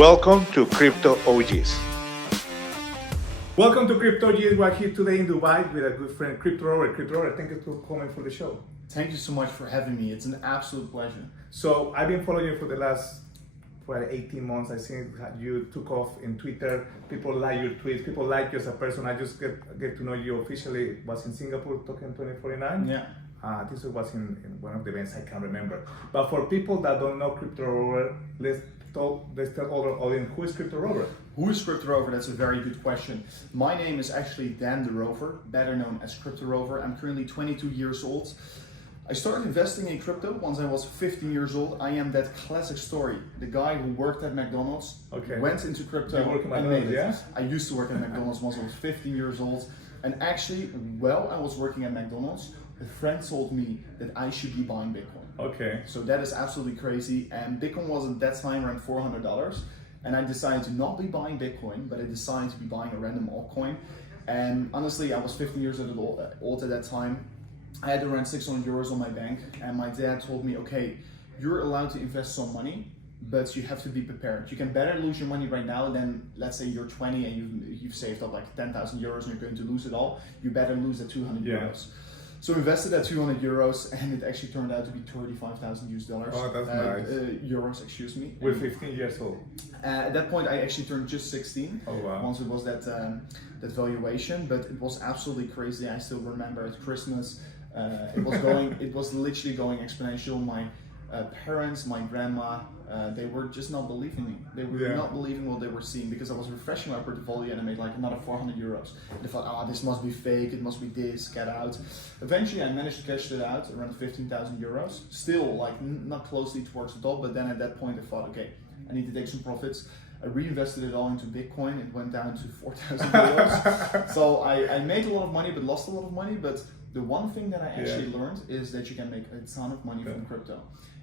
Welcome to Crypto OGs. Welcome to Crypto OGs. We're here today in Dubai with a good friend, Crypto Rover. Crypto Rover, thank you for coming for the show. Thank you so much for having me. It's an absolute pleasure. So I've been following you for the last 18 months. I think you took off in Twitter. People like your tweets. People like you as a person. I just get to know you officially. Was in Singapore talking 2049. Yeah. This was in one of the events. I can't remember. But for people that don't know Crypto Rover, let's tell our audience who is Crypto Rover. Who is Crypto Rover? That's a very good question. My name is actually Dan the Rover, better known as Crypto Rover. I'm currently 22 years old. I started investing in crypto once I was 15 years old. I am that classic story. The guy who worked at McDonald's, went into crypto and made it. Yeah? I used to work at McDonald's once I was 15 years old. And actually, while I was working at McDonald's, a friend told me that I should be buying Bitcoin. Okay. So that is absolutely crazy. And Bitcoin was at that time around $400. And I decided to not be buying Bitcoin, but I decided to be buying a random altcoin. And honestly, I was 15 years old at that time. I had around 600 euros on my bank, and my dad told me, okay, you're allowed to invest some money, but you have to be prepared. You can better lose your money right now than, let's say you're 20 and you've saved up like 10,000 euros and you're going to lose it all. You better lose that 200 euros. So invested at 200 euros, and it actually turned out to be 35,000 US dollars. Oh, that's nice. Euros, excuse me. We're 15 years old. At that point, I actually turned just 16. Oh wow! Once it was that valuation, but it was absolutely crazy. I still remember at Christmas, it was literally going exponential. My parents, my grandma, they were just not believing me. They were not believing what they were seeing, because I was refreshing my portfolio and I made like another 400 euros. And they thought, oh, this must be fake, it must be this, get out. Eventually I managed to cash it out around 15,000 euros. Still like not closely towards the top, but then at that point I thought, okay, I need to take some profits. I reinvested it all into Bitcoin. It went down to 4,000 euros. So I made a lot of money, but lost a lot of money. But the one thing that I actually learned is that you can make a ton of money from crypto.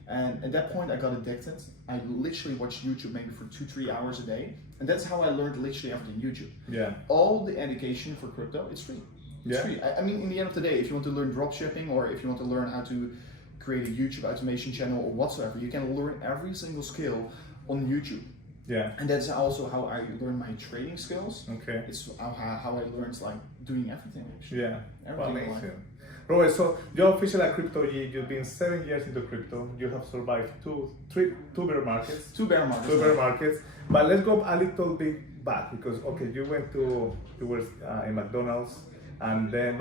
And at that point I got addicted. I literally watched YouTube maybe for 2-3 hours a day. And that's how I learned literally everything, YouTube. Yeah. All the education for crypto, it's free. It's free. I mean, in the end of the day, if you want to learn dropshipping, or if you want to learn how to create a YouTube automation channel or whatsoever, you can learn every single skill on YouTube. Yeah. And that's also how I learned my trading skills. Okay. It's how I learned like doing everything actually. Yeah. Everything. Amazing. Robert, so you're officially a crypto G. You've been 7 years into crypto. You have survived two bear markets. Two bear markets. Two bear markets. But let's go a little bit back, because you were in McDonald's, and then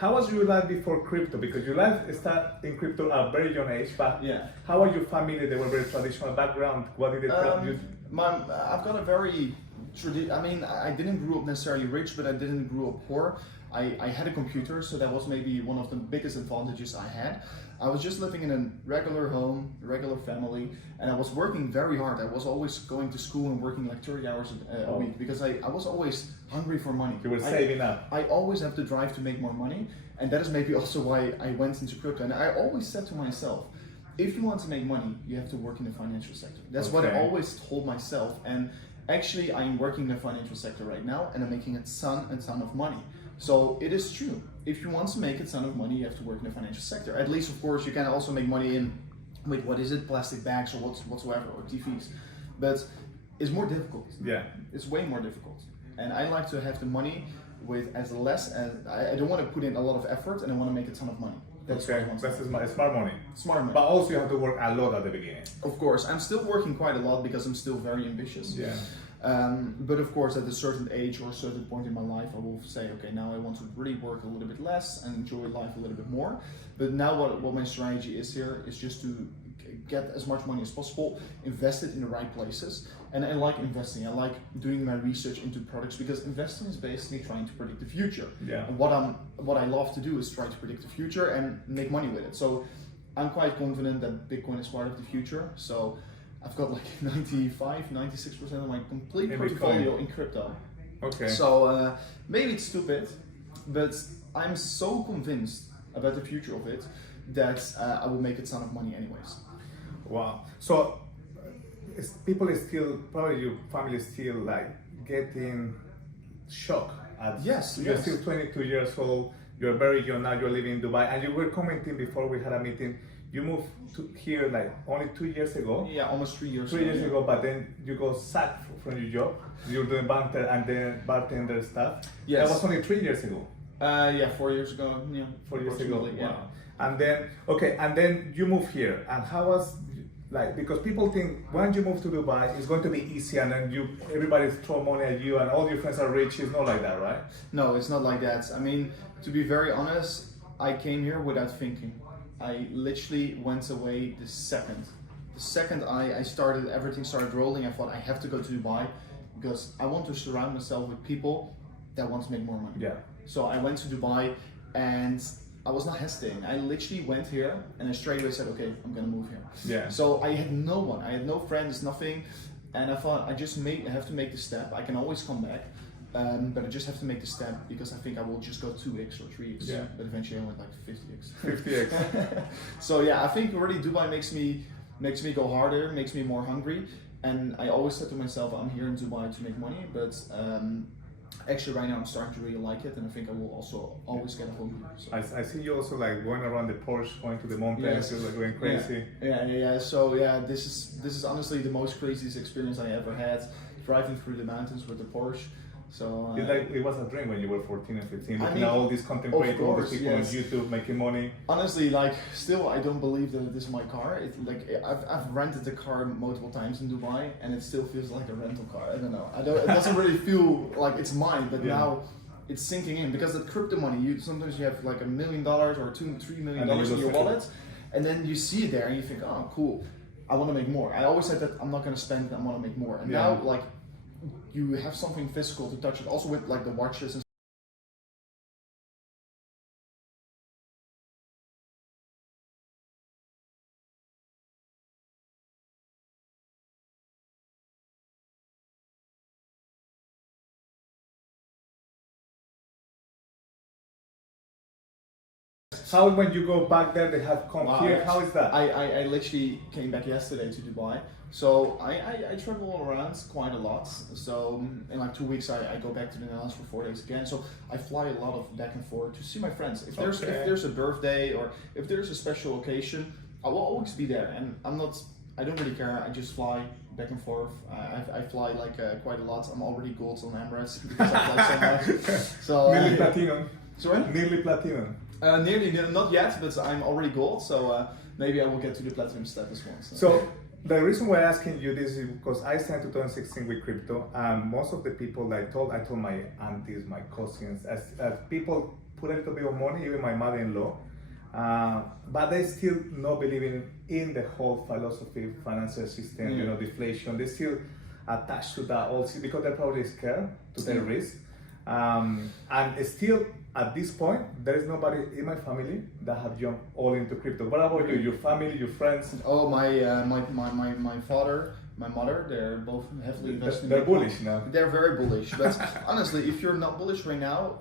how was your life before crypto? Because your life started in crypto at a very young age. But how was your family? They were very traditional background. What did they tell you? I've got a very I mean, I didn't grow up necessarily rich, but I didn't grow up poor. I had a computer, so that was maybe one of the biggest advantages I had. I was just living in a regular home, regular family, and I was working very hard. I was always going to school and working like 30 hours a week, because I was always hungry for money. You were saving up. I always have the drive to make more money, and that is maybe also why I went into crypto. And I always said to myself, if you want to make money, you have to work in the financial sector. That's what I always told myself. And actually, I am working in the financial sector right now, and I'm making a ton of money. So it is true. If you want to make a ton of money, you have to work in the financial sector. At least, of course, you can also make money with plastic bags or whatsoever, or TVs. But it's more difficult. Yeah. It's way more difficult. And I like to have the money with as less as, I don't want to put in a lot of effort, and I want to make a ton of money. That's what I want. That's smart money. Smart money. But also you have to work a lot at the beginning. Of course, I'm still working quite a lot because I'm still very ambitious. Yeah. But of course, at a certain age or a certain point in my life, I will say, okay, now I want to really work a little bit less and enjoy life a little bit more. But now what my strategy is here is just to get as much money as possible, invest it in the right places. And I like investing. I like doing my research into products, because investing is basically trying to predict the future. Yeah. And what I love to do is try to predict the future and make money with it. So I'm quite confident that Bitcoin is part of the future. So I've got like 96% of my complete portfolio in crypto. Okay. So maybe it's stupid, but I'm so convinced about the future of it that I will make a ton of money anyways. Wow. So people is still, probably your family is still like getting shocked at you're still 22 years old, you're very young now, you're living in Dubai, and you were commenting before we had a meeting, you moved to here like only 2 years ago. Yeah, almost 3 years. 3 years ago, but then you got sacked from your job. You're doing bartender stuff. Yes. That was only 3 years ago. Yeah, 4 years ago. Yeah, 4 years ago. Yeah. Wow. And then and then you move here. And how was like, because people think when you move to Dubai, it's going to be easy, and then everybody throw money at you, and all your friends are rich. It's not like that, right? No, it's not like that. I mean, to be very honest, I came here without thinking. I literally went away the second. The second I started, everything started rolling. I thought I have to go to Dubai because I want to surround myself with people that want to make more money. Yeah. So I went to Dubai and I was not hesitating. I literally went here and I straight away said, okay, I'm gonna move here. Yeah. So I had no one, I had no friends, nothing. And I thought I have to make the step. I can always come back. But I just have to make the step because I think I will just go 2x or 3x. Yeah. But eventually I went like 50x. 50x. So yeah, I think already Dubai makes me go harder, makes me more hungry. And I always said to myself, I'm here in Dubai to make money, but actually right now I'm starting to really like it, and I think I will also always get a home here. So. I see you also like going around the Porsche, going to the mountains, Yes. you're like going crazy. Yeah. So yeah, this is honestly the most craziest experience I ever had, driving through the mountains with the Porsche. So It's like it was a dream when you were 14 and 15, looking mean, at all these content creators, all these people yes. on YouTube making money. Honestly, like, still I don't believe that this is my car. It's like I've rented the car multiple times in Dubai, and it still feels like a rental car. I don't know. It doesn't really feel like it's mine, but Yeah. now it's sinking in because the crypto money. Sometimes you have like $1 million or $2-3 million in your wallet, and then you see it there and you think, oh, cool, I want to make more. I always said that I'm not going to spend. I want to make more, and now like you have something physical to touch it. Also with like the watches and How when you go back there, they have come here? How is that? I literally came back yesterday to Dubai. So I travel all around quite a lot. So in like 2 weeks I go back to the Netherlands for 4 days again. So I fly a lot of back and forth to see my friends. If there's a birthday or if there's a special occasion, I will always be there. And I don't really care. I just fly back and forth. I fly like quite a lot. I'm already gold on Emirates because I fly so much. So Nearly platinum. Sorry? Nearly platinum. Nearly, not yet, but I'm already gold, so maybe I will get to the platinum status once. So the reason why I'm asking you this is because I started 2016 with crypto, and most of the people I told my aunties, my cousins, as people put a little bit of money, even my mother-in-law, but they still not believing in the whole philosophy, financial system, deflation. They still attached to that also because they're probably scared to their risk. And still at this point, there is nobody in my family that have jumped all into crypto. What about you? Your family, your friends? Oh, my father, my mother, they're both heavily invested. They're bullish now. They're very bullish. But honestly, if you're not bullish right now,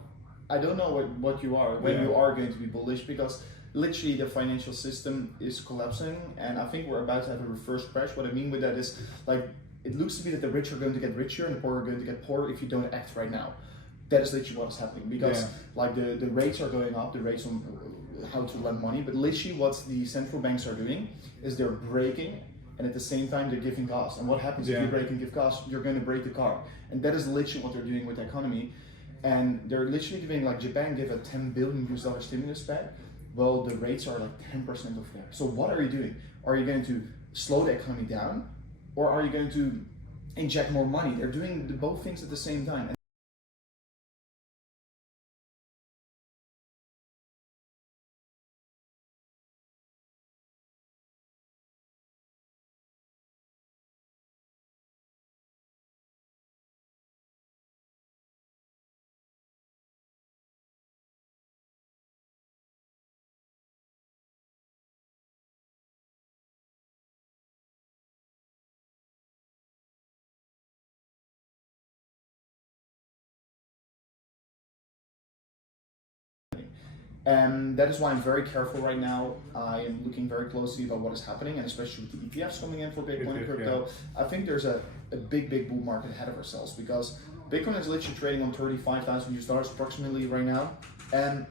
I don't know what you are when you are going to be bullish, because literally the financial system is collapsing, and I think we're about to have a reverse crash. What I mean with that is, like, it looks to be that the rich are going to get richer and the poor are going to get poorer if you don't act right now. That is literally what is happening, because like the rates are going up, the rates on how to lend money, but literally what the central banks are doing is they're breaking, and at the same time they're giving gas. And what happens if you break and give gas? You're going to break the car. And that is literally what they're doing with the economy. And they're literally giving, like, Japan gave a $10 billion stimulus pack. Well, the rates are like 10% of that. So what are you doing? Are you going to slow the economy down, or are you going to inject more money? They're doing both things at the same time. And that is why I'm very careful right now. I am looking very closely about what is happening, and especially with the ETFs coming in for Bitcoin and crypto. I think there's a big bull market ahead of ourselves, because Bitcoin is literally trading on $35,000 approximately right now. And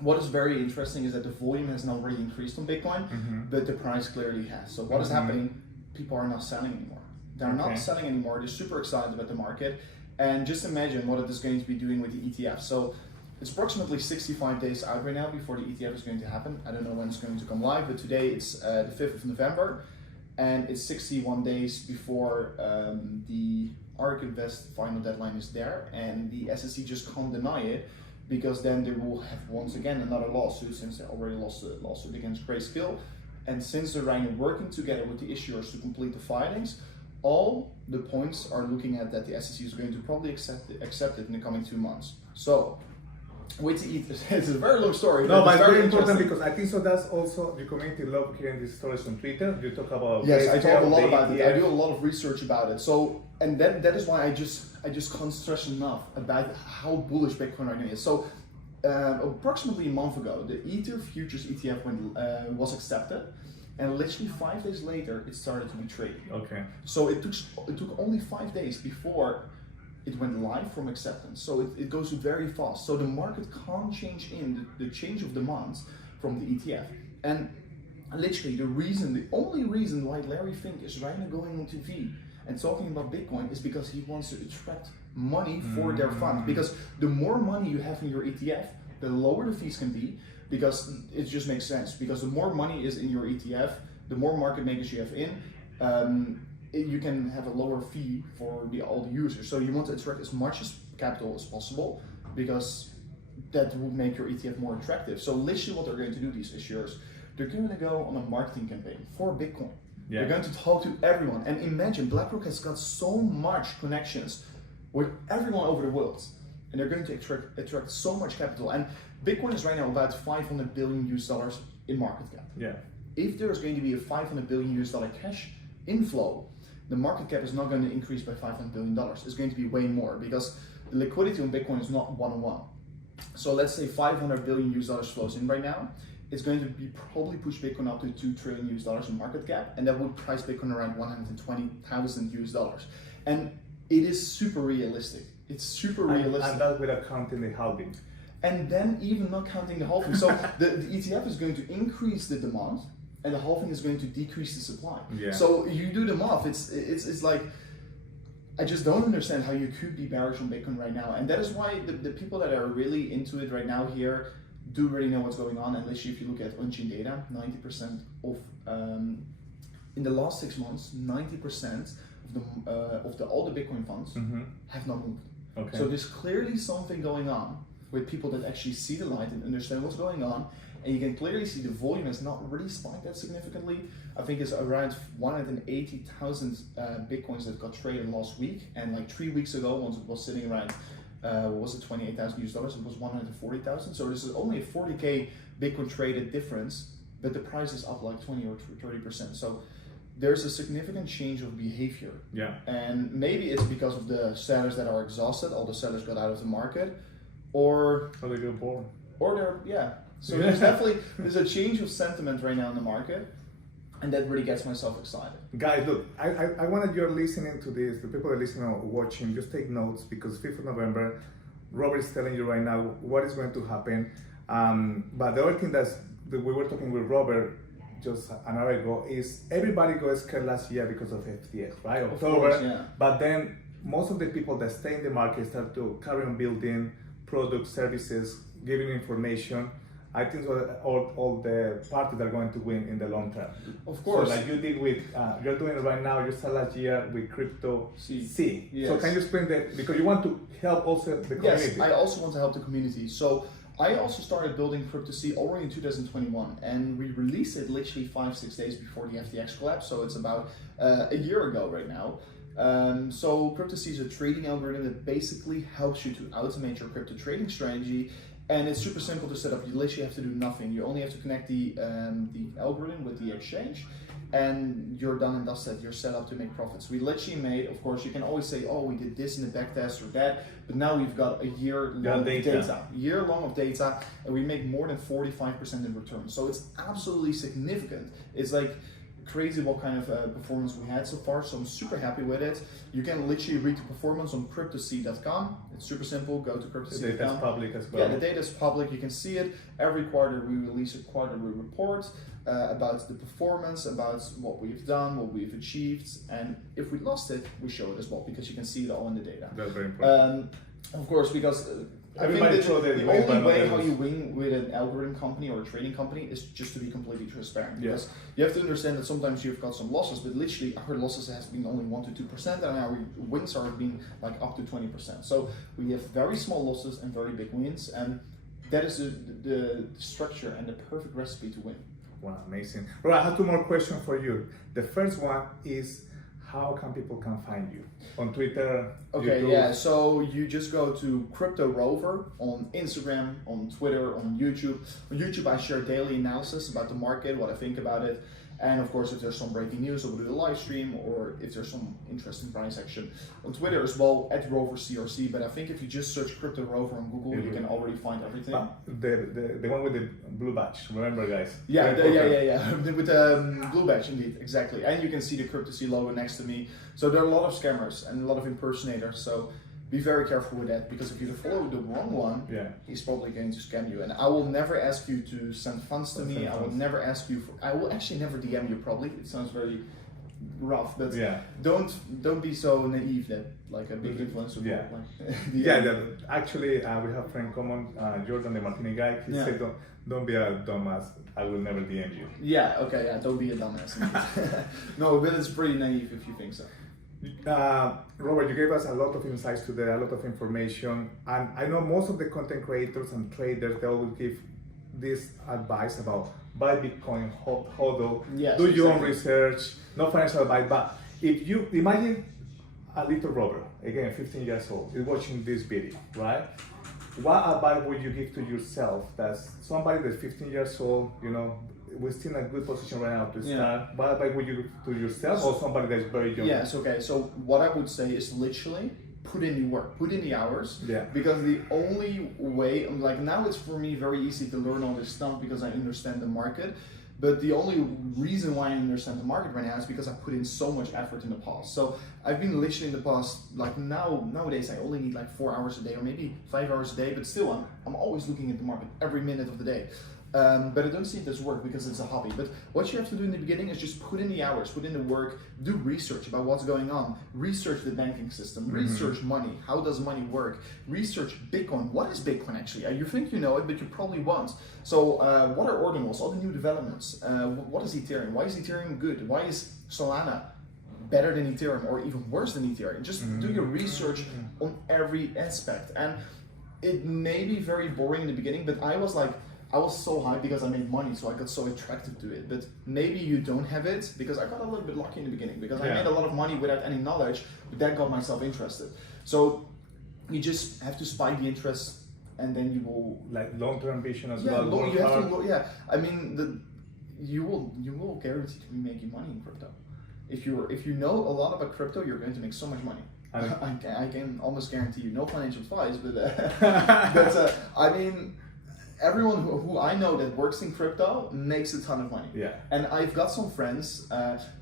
what is very interesting is that the volume has not already increased on Bitcoin, but the price clearly has. So what is happening? People are not selling anymore. They're not selling anymore. They're super excited about the market. And just imagine what it is going to be doing with the ETF. So it's approximately 65 days out right now before the ETF is going to happen. I don't know when it's going to come live, but today it's the 5th of November. And it's 61 days before the ARK Invest final deadline is there. And the SEC just can't deny it, because then they will have once again another lawsuit, since they already lost the lawsuit against Grayscale. And since they're right now working together with the issuers to complete the filings, all the points are looking at that the SEC is going to probably accept it in the coming 2 months. So, wait to eat. It's a very long story. No, but it's very important, because I think so that's also the community love hearing these stories on Twitter. You talk about I talk a lot about it. I do a lot of research about it. So, and that is why I just can't stress enough about how bullish Bitcoin right now is. So, approximately a month ago, the Ether futures ETF was accepted. And literally 5 days later, it started to be traded. Okay. So it took only 5 days before it went live from acceptance. So it goes very fast. So the market can't change in the change of demands from the ETF. And literally the only reason why Larry Fink is right now going on TV and talking about Bitcoin is because he wants to attract money for their fund. Because the more money you have in your ETF, the lower the fees can be. Because it just makes sense. Because the more money is in your ETF, the more market makers you have in, you can have a lower fee for all the users. So you want to attract as much capital as possible, because that would make your ETF more attractive. So literally what they're going to do, these issuers, they're going to go on a marketing campaign for Bitcoin. Yeah. They're going to talk to everyone. And imagine, BlackRock has got so much connections with everyone over the world. And they're going to attract so much capital. And Bitcoin is right now about $500 billion in market cap. Yeah. If there's going to be a $500 billion cash inflow, the market cap is not going to increase by $500 billion. It's going to be way more, because the liquidity on Bitcoin is not one-on-one. So let's say $500 billion flows in right now. It's going to be probably push Bitcoin up to $2 trillion in market cap, and that would price Bitcoin around $120,000. And it is super realistic. It's super realistic. And that without counting the halving. And then even not counting the halving. So the ETF is going to increase the demand, and the halving is going to decrease the supply. Yeah. So you do the math, it's like, I just don't understand how you could be bearish on Bitcoin right now. And that is why the people that are really into it right now here do really know what's going on. And literally, if you look at on-chain data, 90% of, in the last 6 months, 90% of all the Bitcoin funds have not moved. Okay. So there's clearly something going on with people that actually see the light and understand what's going on. And you can clearly see the volume has not really spiked that significantly. I think it's around 180,000 Bitcoins that got traded last week. And like 3 weeks ago, once it was sitting around, was it $28,000 US, it was 140,000. So this is only a 40K Bitcoin traded difference, but the price is up like 20 or 30%. So there's a significant change of behavior. Yeah. And maybe it's because of the sellers that are exhausted, all the sellers got out of the market, or they get bored. Or they're, yeah. So there's a change of sentiment right now in the market, and that really gets myself excited. Guys, look, I wanted you're listening to this, the people that are listening or watching, just take notes, because 5th of November, Robert is telling you right now what is going to happen. But the other thing that we were talking with Robert just an hour ago is everybody got scared last year because of FTX, right? October. Course, yeah. But then most of the people that stay in the market start to carry on building products, services, giving information. I think all the parties are going to win in the long term. Of course. So like you did with, you're doing it right now, you started last year with Crypto C. Yes. So can you explain that? Because you want to help also the community. Yes, I also want to help the community. So I also started building Crypto C already in 2021, and we released it literally 5-6 days before the FTX collapse. So it's about a year ago right now. So Crypto C is a trading algorithm that basically helps you to automate your crypto trading strategy. And it's super simple to set up. You literally have to do nothing. You only have to connect the algorithm with the exchange, and you're done and dusted. You're set up to make profits. We literally made, of course, you can always say, oh, we did this in the back test or that, but now we've got a year long of data. Year long of data, and we make more than 45% in return. So it's absolutely significant. It's like crazy what kind of performance we had so far, so I'm super happy with it. You can literally read the performance on cryptoc.com. It's super simple. Go to cryptoc.com. The data is public as well. Yeah, the data is public. You can see it. Every quarter we release a quarterly report about the performance, about what we've done, what we've achieved, and if we lost it, we show it as well, because you can see it all in the data. That's very important. Of course, because Everybody throw the away only way by how you win with an algorithm company or a trading company is just to be completely transparent. Yeah. Because you have to understand that sometimes you've got some losses, but literally our losses has been only 1 to 2%, and our wins are being like up to 20%. So we have very small losses and very big wins, and that is the structure and the perfect recipe to win. Wow, amazing. Right, I have 2 more questions for you. The first one is, how can people find you? On Twitter, Okay, YouTube? yeah, so you just go to Crypto Rover on Instagram, on Twitter, on YouTube. On YouTube, I share daily analysis about the market, what I think about it. And of course, if there's some breaking news, I will do a live stream, or if there's some interesting price action. On Twitter as well, @RoverCRC, but I think if you just search Crypto Rover on Google, you can already find everything. The one with the blue badge, remember guys? Yeah, with the blue badge, indeed, exactly. And you can see the Crypto logo next to me. So there are a lot of scammers and a lot of impersonators. So be very careful with that, because if you follow the wrong one, he's probably going to scam you. And I will never ask you to send funds to me. I will never ask you I will actually never DM you, probably. It sounds very rough, but don't be so naive that like a big influencer. Actually, we have a friend common, Jordan, the Martini guy. He said, don't be a dumbass. I will never DM you. Yeah, okay, yeah, don't be a dumbass. No, but it's pretty naive if you think so. Robert, you gave us a lot of insights today, a lot of information, and I know most of the content creators and traders, they always give this advice about buy Bitcoin, hodl, do your own research, no financial advice. But if you imagine a little Robert, again 15 years old, is watching this video, right? What advice would you give to yourself? That's somebody that's 15 years old, you know, we're still in a good position right now to start. What advice would you give to yourself or somebody that's very young? Yes, okay. So what I would say is literally put in the work, put in the hours. Yeah. Because the only way, like now it's for me very easy to learn all this stuff because I understand the market. But the only reason why I understand the market right now is because I put in so much effort in the past. So I've been literally in the past, like nowadays I only need like 4 hours a day or maybe 5 hours a day, but still I'm always looking at the market every minute of the day. But I don't see this work because it's a hobby. But what you have to do in the beginning is just put in the hours, put in the work, do research about what's going on, research the banking system, research money, how does money work, research Bitcoin. What is Bitcoin actually? You think you know it, but you probably won't. So what are ordinals, all the new developments? What is Ethereum? Why is Ethereum good? Why is Solana better than Ethereum or even worse than Ethereum? Just do your research on every aspect. And it may be very boring in the beginning, but I was so hyped because I made money, so I got so attracted to it. But maybe you don't have it, because I got a little bit lucky in the beginning, because I made a lot of money without any knowledge, but that got myself interested. So you just have to spike the interest, and then you will long-term vision as well. well. You have to, I mean, you will guarantee to be making money in crypto. If you know a lot about crypto, you're going to make so much money. I can almost guarantee you, no financial advice, but I mean, everyone who I know that works in crypto makes a ton of money. Yeah. And I've got some friends,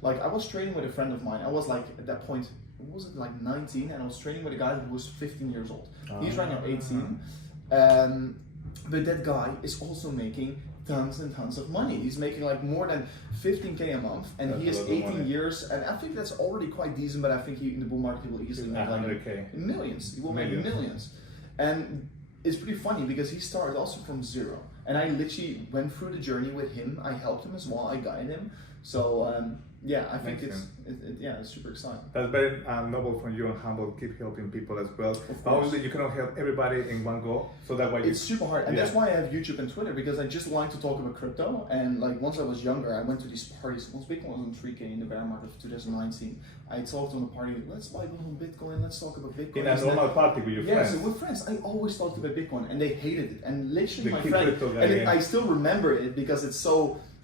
like I was trading with a friend of mine. I was like, at that point, was it like 19? And I was trading with a guy who was 15 years old. He's right now 18. But that guy is also making tons and tons of money. He's making like more than 15K a month, and he has 18 years, and I think that's already quite decent, but I think in the bull market he will easily make like millions. He will make millions. And it's pretty funny because he started also from zero, and I literally went through the journey with him. I helped him as well. I guided him. So I think it's super exciting. That's very noble from you and humble. Keep helping people as well. Obviously, you cannot help everybody in one go, so that way it's super hard, and that's why I have YouTube and Twitter, because I just like to talk about crypto. And like once I was younger, I went to these parties. Once Bitcoin was on 3K in the bear market of 2019, I talked on the party. Let's buy Bitcoin. Let's talk about Bitcoin. In a normal party with your friends. Yeah, so with friends, I always talked about Bitcoin, and they hated it. And literally, my friend, I still remember it because it's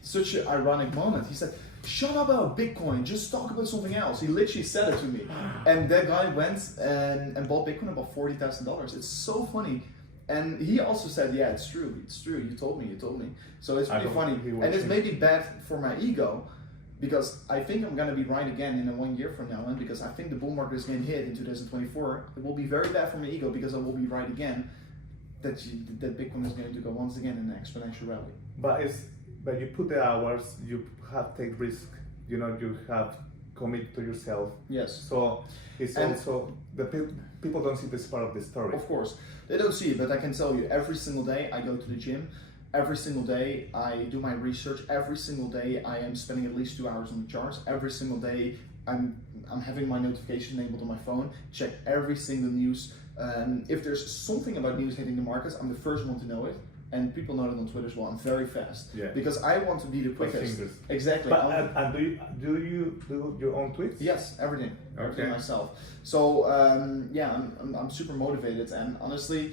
such an ironic moment. He said, "Shut up about Bitcoin, just talk about something else." He literally said it to me. And that guy went and bought Bitcoin about $40,000. It's so funny. And he also said, "Yeah, it's true. You told me. So it's pretty funny. And it's maybe bad for my ego, because I think I'm gonna be right again in 1 year from now, and because I think the bull market is gonna hit in 2024. It will be very bad for my ego because I will be right again that Bitcoin is going to go once again in an exponential rally. But you put the hours, you have take risk, you know, you have commit to yourself. Yes. So it's also the people don't see this part of the story. Of course, they don't see it, but I can tell you, every single day I go to the gym. Every single day I do my research. Every single day I am spending at least 2 hours on the charts. Every single day I'm having my notification enabled on my phone. Check every single news. If there's something about news hitting the markets, I'm the first one to know it. And people know that on Twitter as well. I'm very fast because I want to be the quickest. Exactly. But and do you do your own tweets? Yes, everything. Okay. Everything myself. So yeah, I'm super motivated, and honestly,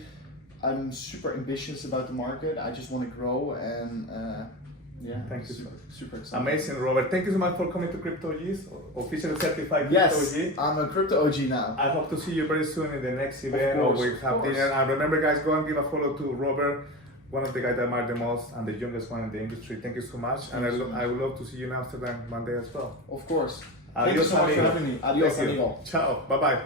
I'm super ambitious about the market. I just want to grow, and yeah, thank you. Super excited. Amazing, Robert. Thank you so much for coming to Crypto OGs, officially certified Crypto Yes, OG. I'm a crypto OG now. I hope to see you very soon in the next event, or we have dinner. And remember, guys, go and give a follow to Robert, one of the guys I admire the most and the youngest one in the industry. Thank you so much, and I would love to see you in Amsterdam one day as well. Of course. Adios, Thank you so much for amigo. having me. Adios, Thank you. amigo. Ciao. Bye bye.